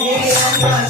Yeah,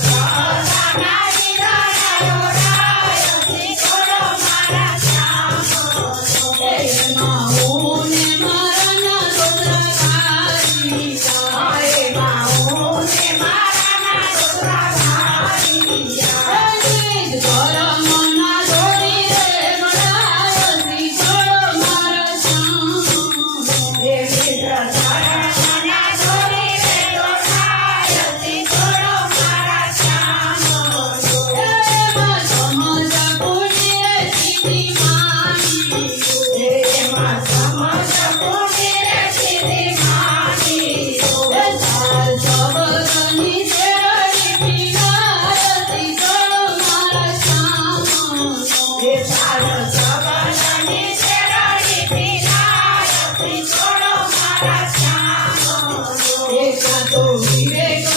He didn't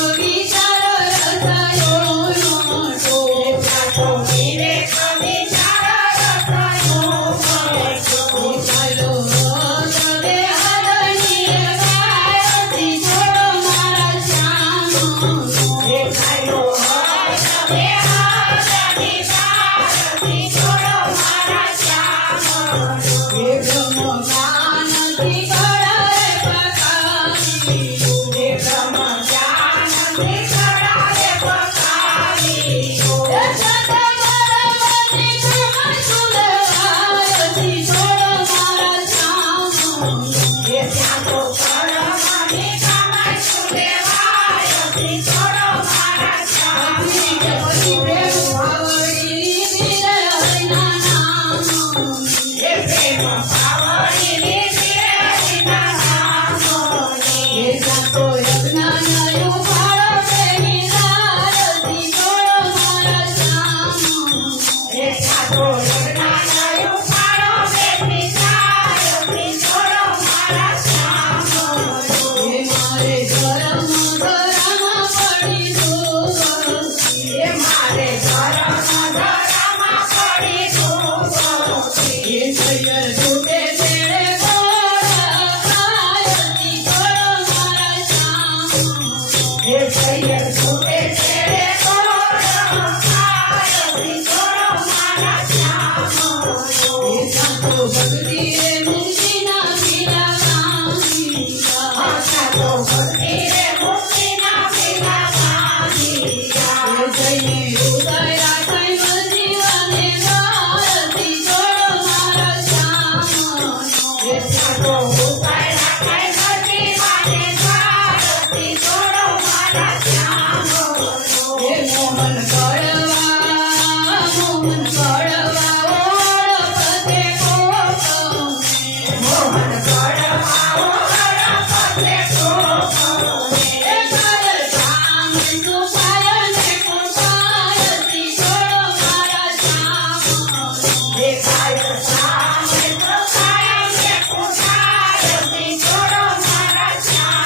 Yes, yes, yes.